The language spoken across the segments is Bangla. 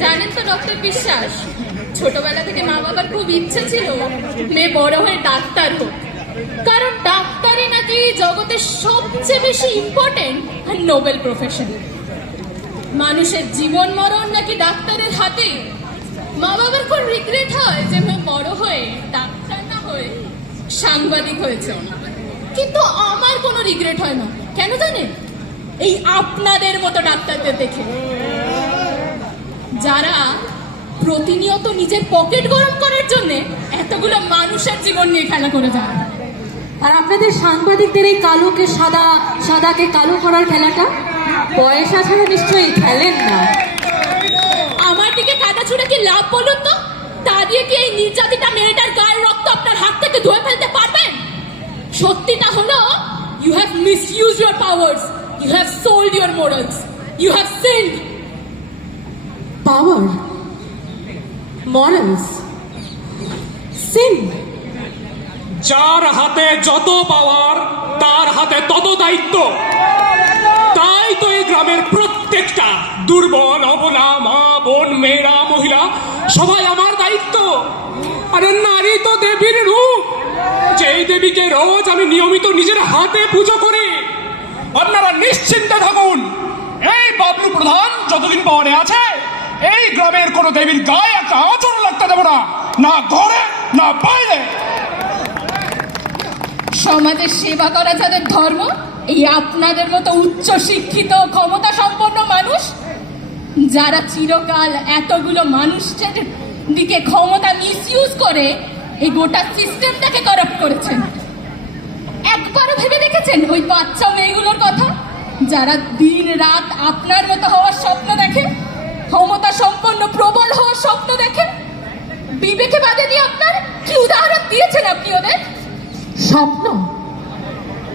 জানেন তো ডক্টর বিশ্বাস, ছোটবেলা থেকে মা বাবার খুব ইচ্ছে ছিল মেয়ে বড় হয়ে ডাক্তার হোক, কারণ ডাক্তারই নাকি জগতের সবচেয়ে বেশি ইম্পর্টেন্ট আর নোবেল প্রফেশন। মানুষের জীবন মরণ নাকি ডাক্তারের হাতে। মা বাবার খুব রিগ্রেট হয় যে মেয়ে বড় হয়ে ডাক্তার না হয়ে সাংবাদিক হয়েছে, কিন্তু আমার কোনো রিগ্রেট হয় না। কেন জানেন? এই আপনাদের মতো ডাক্তারদের দেখে, যারা প্রতিনিয়ত নিজের পকেট গরম করার জন্য এতগুলো মানুষের জীবন নিয়ে খেলা করে যায়। আর আপনাদের সাংবাদিকদের এই কালোকে সাদা, সাদাকে কালো করার খেলাটা পয়সা ছাড়া নিশ্চয়ই খেলেন না। আমার দিকে কাদা ছুড়ে কি লাভ বলুন তো? তা দিয়ে কি এই নির্যাতিতা মেয়েটার গায়ের রক্ত আপনার হাত থেকে ধুয়ে ফেলতে পারবেন? সত্যিটা হলো, you have misused your powers, you have sold your morals, you have sinned. Power, morals, sin. যার হাতে যত পাওয়ার তার হাতে তত দায়িত্ব। তাই তো এই গ্রামের প্রত্যেকটা দুর্বল, অবলা, মা, বোন, মেয়েরা, মহিলা সবাই আমার দায়িত্ব। আরে নারী তো দেবীর রূপ, যেই দেবীকে রোজ আমি নিয়মিত নিজের হাতে পুজো করি। আপনারা নিশ্চিন্তে থাকুন, এই বাবলু প্রধান যতদিন পাওয়ারে আছে এই গ্রামের কোন দেবীর গায়ে একটা আঁচড় লাগতে দেব না, না ঘরে না বাইরে। সমাজের সেবা করা যাদের ধর্ম, এই আপনাদের মতো উচ্চ শিক্ষিত ক্ষমতা সম্পন্ন মানুষ, যারা চিরকাল এতগুলো মানুষের দিকে ক্ষমতা মিসইউজ করে এই গোটা সিস্টেমটাকে করাপ্ট করেছেন। একবারও ভেবে দেখেছেন ওই বাচ্চা মেয়েগুলোর কথা, যারা দিন রাত আপনার মতো হওয়ার স্বপ্ন দেখে, ক্ষমতা সম্পন্ন প্রবল হওয়ার স্বপ্ন দেখে? বিবেকে বাদে দিয়ে আপনার কি উদাহরণ দিয়েছেন আপনি ওদের? স্বপ্ন,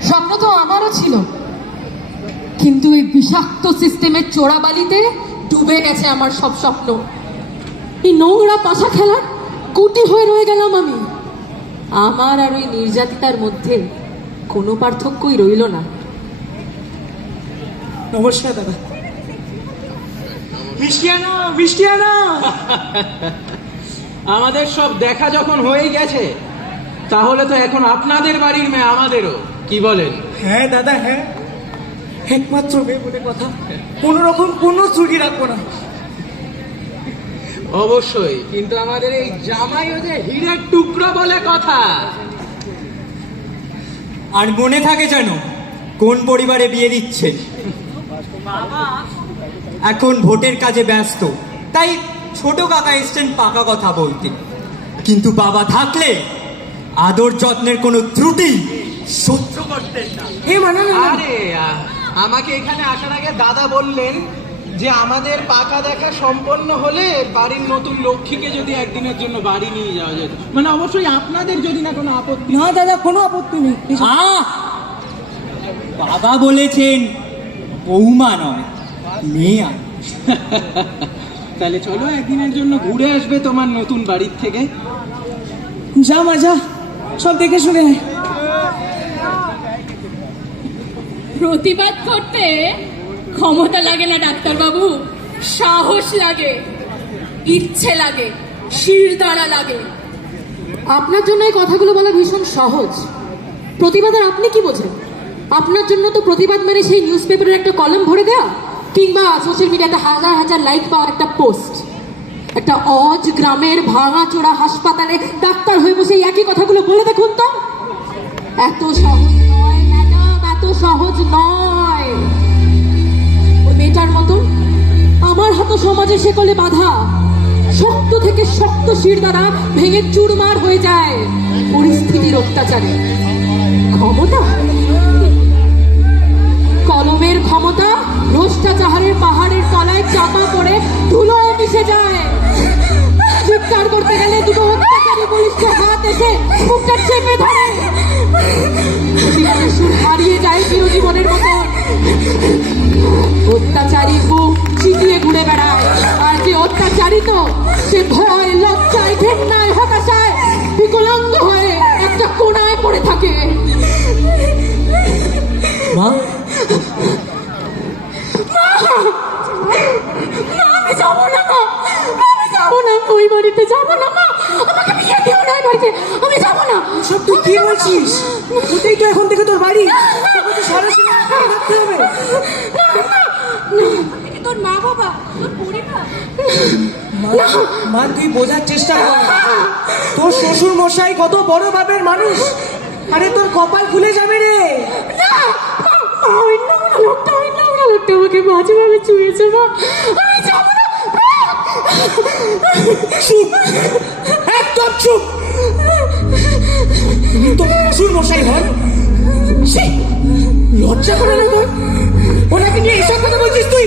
স্বপ্ন তো আমারও ছিল, কিন্তু এই বিষাক্ত সিস্টেমের চোরাবালিতে ডুবে গেছে আমার সব স্বপ্ন। এই নোংরা পাশা খেলার গুটি হয়ে রয়ে গেলাম আমি। আমার আর ওই নির্যাতিতার মধ্যে কোনো পার্থক্যই রইল না। নমস্কার দাদা। মিষ্টিয়ানা, মিষ্টিয়ানা। আমাদের সব দেখা যখন হয়ে গেছে, তাহলে তো এখন আপনাদের বাড়ির মেয়ে আমাদেরও, কি বলেন? হ্যাঁ দাদা, হ্যাঁ, একমাত্র মেয়ে বলে কথা, কোনো রকম কোনো চুরি রাখবো না। অবশ্যই, কিন্তু আমাদের এই জামাইও যে হীরের টুকরো বলে কথা। আর মনে থাকে যেন কোন পরিবারে বিয়ে দিচ্ছে। এখন ভোটের কাজে ব্যস্ত, তাই ছোট কাকা এসছেন পাকা কথা বলতে, কিন্তু বাবা থাকলে আদর যত্নের কোনো ত্রুটি সহ্য করতেন না। আরে আমাকে এখানে আসার আগে দাদা বললেন যে আমাদের পাকা দেখা সম্পন্ন হলে বাড়ির নতুন লক্ষ্মীকে যদি একদিনের জন্য বাড়ি নিয়ে যাওয়া যেত, মানে অবশ্যই আপনাদের যদি না কোনো আপত্তি। না দাদা, কোনো আপত্তি নেই। বাবা বলেছেন বৌমা নয়, মেয়ে। তাহলে চলো একদিনের জন্য ঘুরে আসবে তোমার নতুন বাড়ির থেকে। যা মা যা, সব দেখে শুনে। প্রতিবাদ করতে ক্ষমতা লাগে না ডাক্তারবাবু, সাহস লাগে, ইচ্ছে লাগে, শিরদাঁড়া লাগে। আপনার জন্য এই কথাগুলো বলা ভীষণ সহজ। প্রতিবাদের আপনি কি বোঝেন? আপনার জন্য তো প্রতিবাদ মানে সেই নিউজ পেপারের একটা কলাম ভরে দেওয়া, কিংবা সোশ্যাল মিডিয়াতে হাজার হাজার লাইক পাওয়া একটা পোস্ট। একটা অজ গ্রামের ভাঙাচোরা হাসপাতালে ডাক্তার হয়ে বসে একই কথাগুলো বলে দেখুন তো। এত সহজ নয় ম্যাডাম, এত সহজ নয়। ওই মেয়েটার মতন আমার হাতও সমাজের শেকলে বাঁধা, শক্ত থেকে শক্ত শির দ্বারা ভেঙে চুরমার হয়ে যায় পরিস্থিতির অত্যাচারে। ক্ষমতা, কলমের ক্ষমতা ভ্রষ্টাচারের পাহাড়ের তলায় চাপা পড়ে ধুলোয় মিশে যায়। চিৎকার করতে গেলে দুটো অত্যাচারী বলিষ্ঠ হাত এসে মুখটা চেপে ধরে। সুর হারিয়ে যায় চিরজীবনের মতো। অত্যাচারী বুক চিটিয়ে ঘুরে বেড়ায়, আর যে অত্যাচারিত সে ভয়, লজ্জায়, ঘৃণায়, হতাশায় বিকলাঙ্গ হয়ে একটা কোণায় পড়ে থাকে। মা, আমি যাবো না। ওই বাড়িতে যাবো না মা, আমাকে বিয়ে দিও না ওই বাড়িতে, আমি যাবো না। সব তুই কি বলছিস? ওটাই তো এখন থেকে তোর বাড়ি, তোকে তো সারা জীবন এখানে থাকতে হবে। তোর মা বাবা, তোর পরিবার। মা তুই বোঝার চেষ্টা কর, তোর শ্বশুর মশাই কত বড় ভাবের মানুষ। আরে তোর কপাল খুলে যাবে রে। ওই নোংরা লোকটা আমাকে মাঝে মাঝে চুয়েছে মা, আমি যাবো না। চুপ, একদম চুপ। তুমি তোর শ্বশুর মশাই হন, ছি, লজ্জা করে না তোর? ওনাকে নিয়ে এসব কথা বলছিস তুই?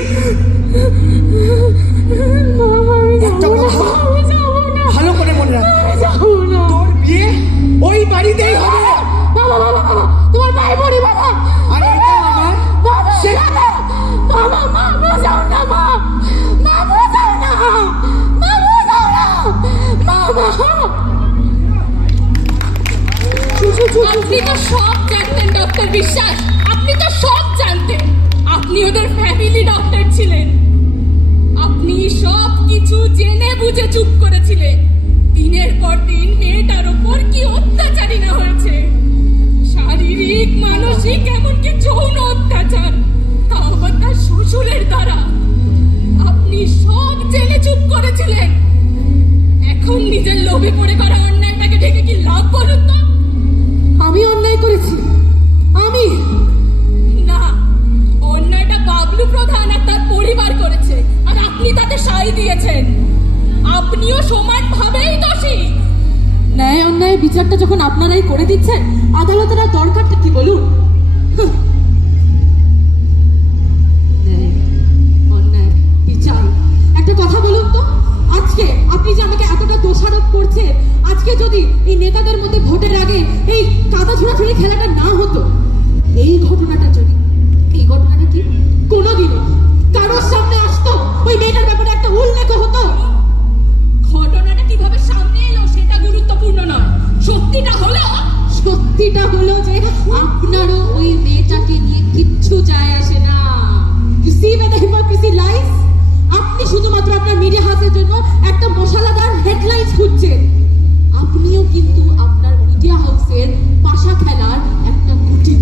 একটা কথা ভালো করে মনে রাখ, তোর বিয়ে ওই বাড়িতেই হবে। তোমার ভাই বোন বাবা, আর এটা আমার আপনি তো সব জানতেন ডক্টর বিশ্বাস, আপনি তো সব জানতেন। আপনি ওদের ফ্যামিলি ডক্টর ছিলেন, আপনি সব কিছু জেনে বুঝে চুপ করেছিলেন। দিনের পর দিন মেয়েটার ওপর কি অত্যাচারী না হয়েছে, শারীরিক মানসিক এমনকি যৌন অত্যাচার, তাও আবার তার শ্বশুরের দ্বারা। আপনি সব জেনে চুপ করেছিলেন। এখন নিজের লোভে পড়ে করা অন্যায়টাকে ঢেকে কি লাভ বলুন তো? আমি অন্যায় করেছি, আমি না, অন্যায়টা বাবলু প্রধান আর তার পরিবার করেছে, আর আপনি তাতে সাই দিয়েছেন। আপনিও সমানভাবেই দোষী। ন্যায় অন্যায় বিচারটা যখন আপনারাই করে দিচ্ছেন, আদালতের আর দরকারটা কি বলুন? ন্যায়, অন্যায়, বিচার। একটা কথা বলুন তো, আজকে আপনি যে আমাকে এতটা দোষারোপ করছেন, আজকে যদি এই নেতাদের মধ্যে ভোটের আগে এই কাদা ছোড়াছুড়ি খেলাটা না হতো, এই ঘটনাটা কি কোনোদিনও কারোর সামনে আসতো, ওই মেয়েটার ব্যাপারে একটা উল্লেখ হতো? ঘটনাটা কিভাবে সামনে এলো সেটা গুরুত্বপূর্ণ নয়, সত্যিটা হলো যে আপনারও ওই মেয়েটাকে নিয়ে কিচ্ছু যায় আসে না। You see where the hypocrisy lies? আপনি শুধুমাত্র আপনার মিডিয়া হাউসের জন্য একটা মশলাদার হেডলাইন্স খুঁজছেন। আপনিও কিন্তু আপনার মিডিয়া হাউসের পাশা খেলার একটা গুটি।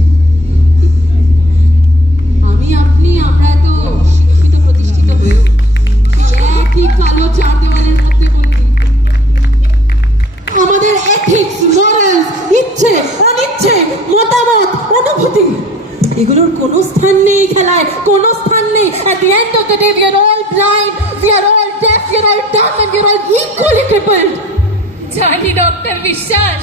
আমরা তো শিক্ষিত প্রতিষ্ঠিত হয়েও একই কালো চার দেওয়ালের মধ্যে বন্দি। আমাদের এথিক্স, মরালস, ইচ্ছে, অনিচ্ছে, মতামত, অনুভূতি, এগুলোর কোনো স্থান নেই খেলায়, কোনো স্থান নেই। At the end of the day, we are all blind, we are all deaf, we are all dumb, and we are all equally crippled. জানি ডক্টর বিশ্বাস,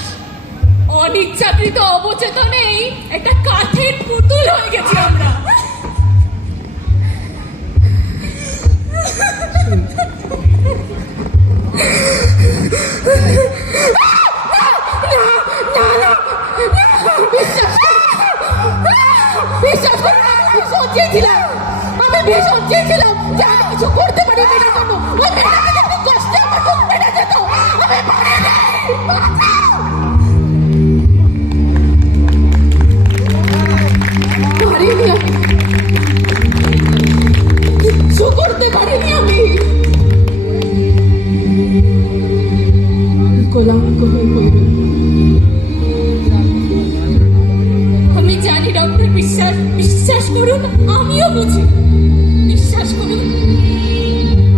অনিচ্ছাকৃত অবচেতনেই একটা কাঠের পুতুল হয়ে গেছি আমরা। আমি ভীষণ চেয়েছিলাম যে আমি কিছু করতে পারি মেয়েটার জন্য, ওই মেয়েটাকে একটু কষ্টে আমার খুব মেরে যেত, আমি পারিনি। কিচ্ছু করতে পারিনি আমি, কলঙ্ক হয়ে পড়ে। আমি জানি ডক্টর বিশ্বাস, বিশ্বাস করুন আমিও বুঝি, বিশ্বাস করুন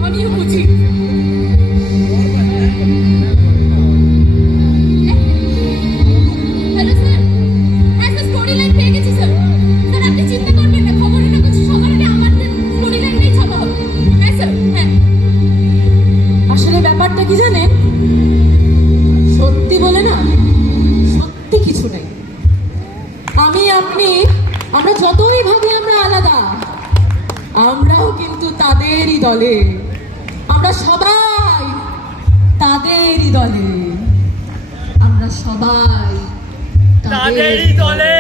আমিও বুঝি। হ্যালো স্যার, হ্যাঁ স্যার, স্টোরি লাইন পেয়ে গেছি স্যার। স্যার আপনি চিন্তা করবেন না, খবরের কাগজে সবার আগে আমার স্টোরি লাইনটাই ছাপা হবে। হ্যাঁ স্যার, হ্যাঁ। আসলে ব্যাপারটা কি জানেন, সত্যি বলে না, সত্যি কিছু নেই। আমরা যতই ভাবি আমরা আলাদা, আমরাও কিন্তু তাদেরই দলে, আমরা সবাই তাদেরই দলে, আমরা সবাই তাদেরই দলে।